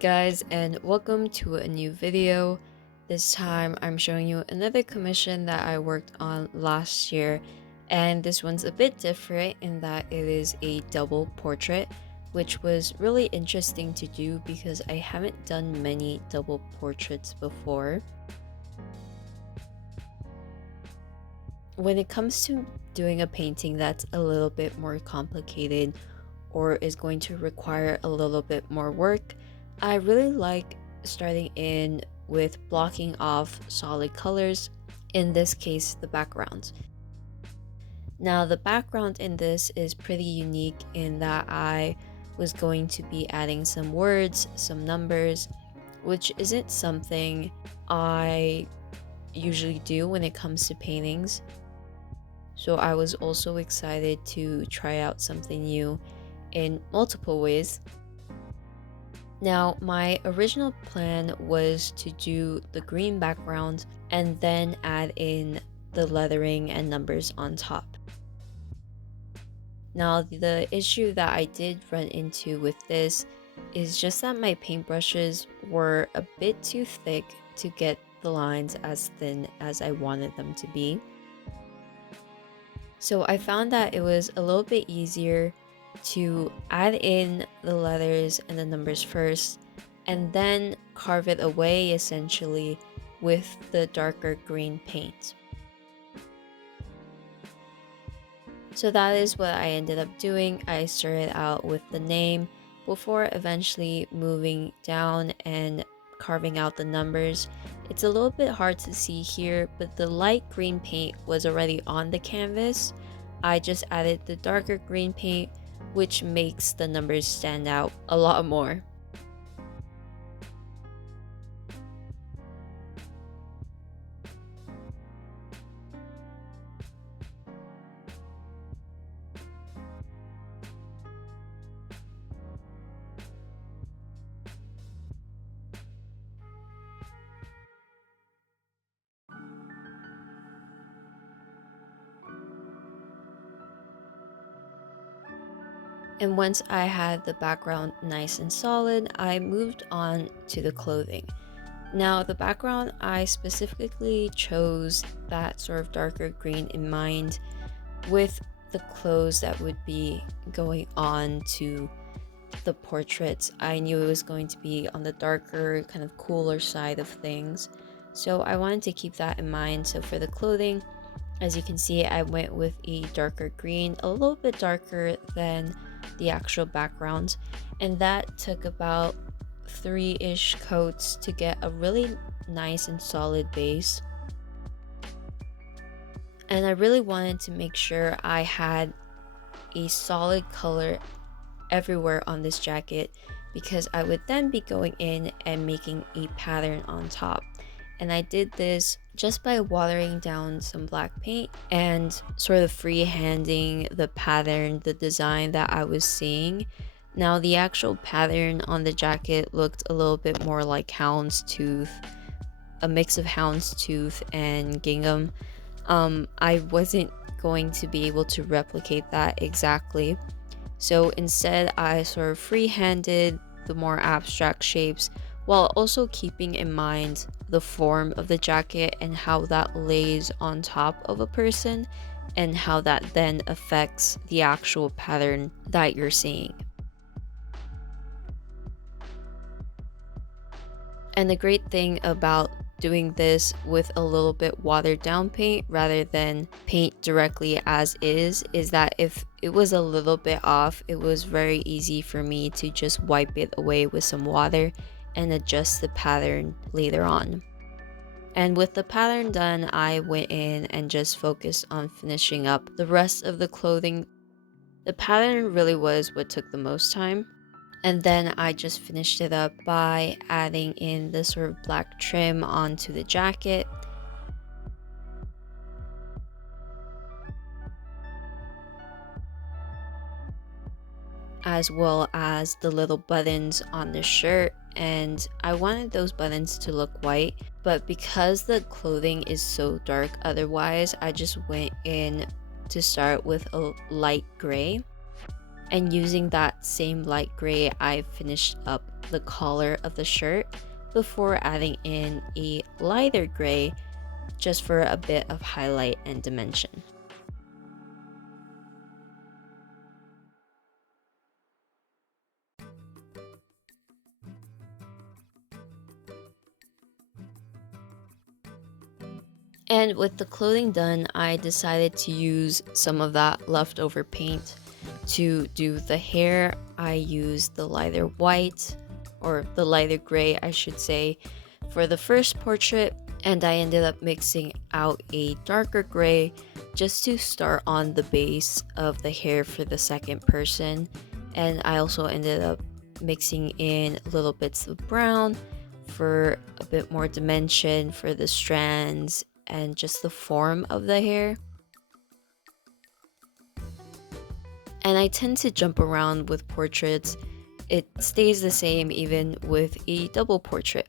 Guys, and welcome to a new video. This time I'm showing you another commission that I worked on last year, and this one's a bit different in that it is a double portrait, which was really interesting to do because I haven't done many double portraits before. When it comes to doing a painting that's a little bit more complicated or is going to require a little bit more work, I really like starting in with blocking off solid colors, in this case the background. Now the background in this is pretty unique in that I was going to be adding some words, some numbers, which isn't something I usually do when it comes to paintings. So I was also excited to try out something new in multiple ways. Now, my original plan was to do the green background and then add in the lettering and numbers on top. Now, the issue that I did run into with this is just that my paintbrushes were a bit too thick to get the lines as thin as I wanted them to be. So I found that it was a little bit easier to add in the letters and the numbers first and then carve it away essentially with the darker green paint. So that is what I ended up doing. I started out with the name before eventually moving down and carving out the numbers. It's a little bit hard to see here, but the light green paint was already on the canvas. I just added the darker green paint, which makes the numbers stand out a lot more. And once I had the background nice and solid, I moved on to the clothing. Now, the background, I specifically chose that sort of darker green in mind with the clothes that would be going on to the portraits. I knew it was going to be on the darker, kind of cooler side of things. So I wanted to keep that in mind. So for the clothing, as you can see, I went with a darker green, a little bit darker than the actual background, and that took about 3-ish coats to get a really nice and solid base. And I really wanted to make sure I had a solid color everywhere on this jacket because I would then be going in and making a pattern on top. And I did this just by watering down some black paint and sort of freehanding the pattern, the design that I was seeing. Now the actual pattern on the jacket looked a little bit more like houndstooth, a mix of houndstooth and gingham. I wasn't going to be able to replicate that exactly. So instead I sort of freehanded the more abstract shapes while also keeping in mind the form of the jacket and how that lays on top of a person and how that then affects the actual pattern that you're seeing. And the great thing about doing this with a little bit watered down paint rather than paint directly as is that if it was a little bit off, it was very easy for me to just wipe it away with some water and adjust the pattern later on. And with the pattern done, I went in and just focused on finishing up the rest of the clothing. The pattern really was what took the most time. And then I just finished it up by adding in the sort of black trim onto the jacket. As well as the little buttons on the shirt, and I wanted those buttons to look white, but because the clothing is so dark otherwise, I just went in to start with a light gray. And using that same light gray, I finished up the collar of the shirt before adding in a lighter gray just for a bit of highlight and dimension. And with the clothing done, I decided to use some of that leftover paint to do the hair. I used the lighter white, or the lighter gray, I should say, for the first portrait, and I ended up mixing out a darker gray just to start on the base of the hair for the second person. And I also ended up mixing in little bits of brown for a bit more dimension for the strands and just the form of the hair. And I tend to jump around with portraits. It stays the same even with a double portrait.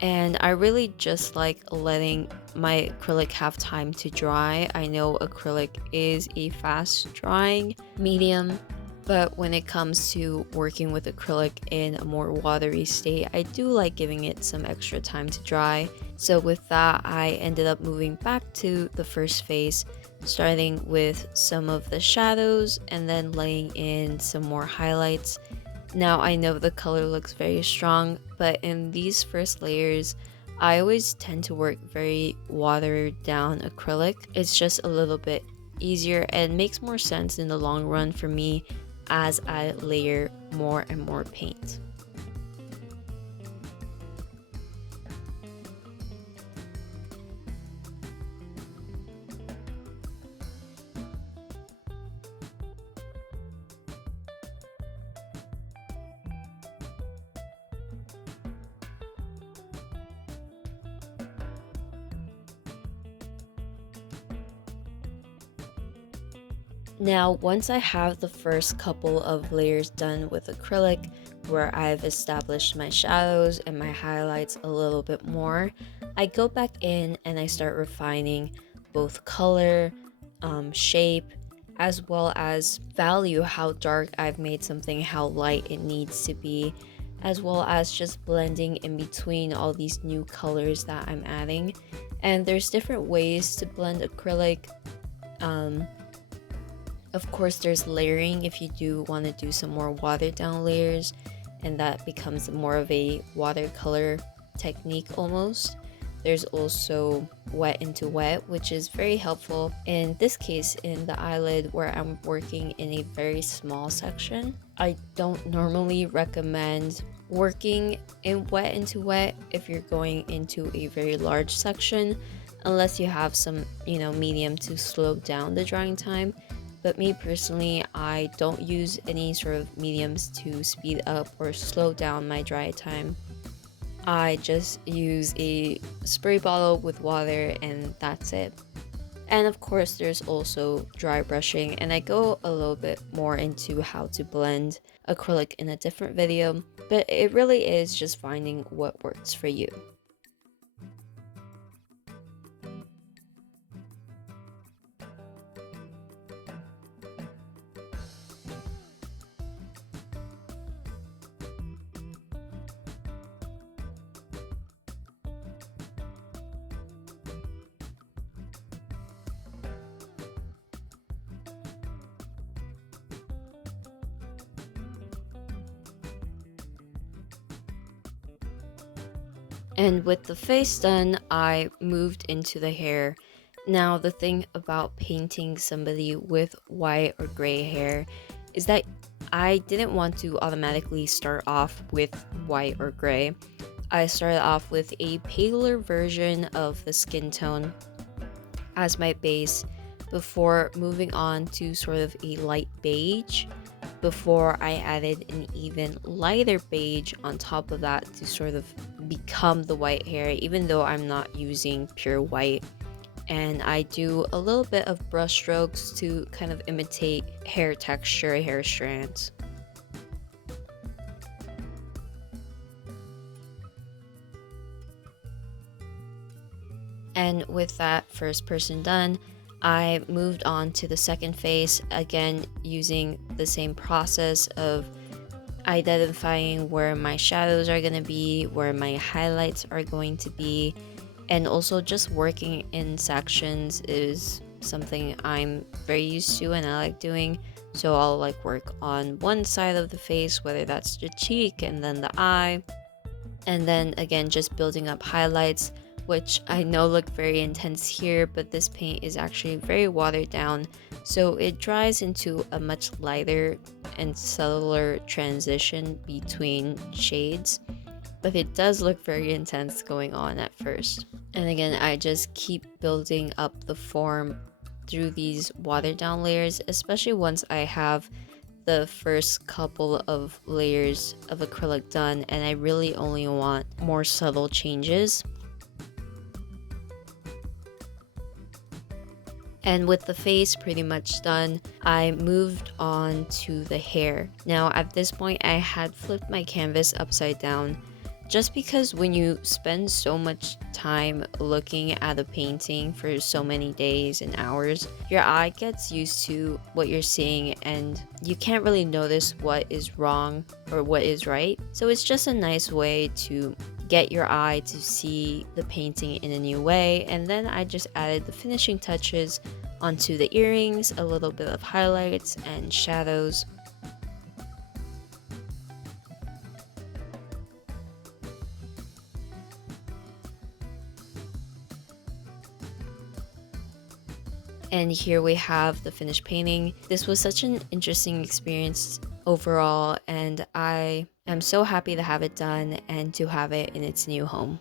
And I really just like letting my acrylic have time to dry. I know acrylic is a fast drying medium, but when it comes to working with acrylic in a more watery state, I do like giving it some extra time to dry. So with that, I ended up moving back to the first face, starting with some of the shadows and then laying in some more highlights. Now I know the color looks very strong, but in these first layers, I always tend to work very watered down acrylic. It's just a little bit easier and makes more sense in the long run for me as I layer more and more paint. Now, once I have the first couple of layers done with acrylic, where I've established my shadows and my highlights a little bit more, I go back in and I start refining both color, shape, as well as value how dark I've made something, how light it needs to be, as well as just blending in between all these new colors that I'm adding. And there's different ways to blend acrylic. Of course, there's layering if you do want to do some more watered down layers, and that becomes more of a watercolor technique almost. There's also wet into wet, which is very helpful in this case in the eyelid where I'm working in a very small section. I don't normally recommend working in wet into wet if you're going into a very large section, unless you have some, medium to slow down the drying time. But me personally, I don't use any sort of mediums to speed up or slow down my dry time. I just use a spray bottle with water and that's it. And of course, there's also dry brushing, and I go a little bit more into how to blend acrylic in a different video, but it really is just finding what works for you. And with the face done, I moved into the hair. Now, the thing about painting somebody with white or gray hair is that I didn't want to automatically start off with white or gray. I started off with a paler version of the skin tone as my base before moving on to sort of a light beige, before I added an even lighter beige on top of that to sort of become the white hair, even though I'm not using pure white. And I do a little bit of brush strokes to kind of imitate hair texture, hair strands. And with that first person done, I moved on to the second face, again using the same process of identifying where my shadows are going to be, where my highlights are going to be, and also just working in sections is something I'm very used to and I like doing. So I'll like work on one side of the face, whether that's the cheek and then the eye, and then again just building up highlights, which I know look very intense here, but this paint is actually very watered down, so it dries into a much lighter and subtler transition between shades, but it does look very intense going on at first. And again, I just keep building up the form through these watered down layers, especially once I have the first couple of layers of acrylic done and I really only want more subtle changes. And with the face pretty much done, I moved on to the hair. Now at this point I had flipped my canvas upside down, just because when you spend so much time looking at a painting for so many days and hours, your eye gets used to what you're seeing and you can't really notice what is wrong or what is right. So it's just a nice way to get your eye to see the painting in a new way. And then I just added the finishing touches onto the earrings, a little bit of highlights and shadows. And here we have the finished painting. This was such an interesting experience overall, and I am so happy to have it done and to have it in its new home.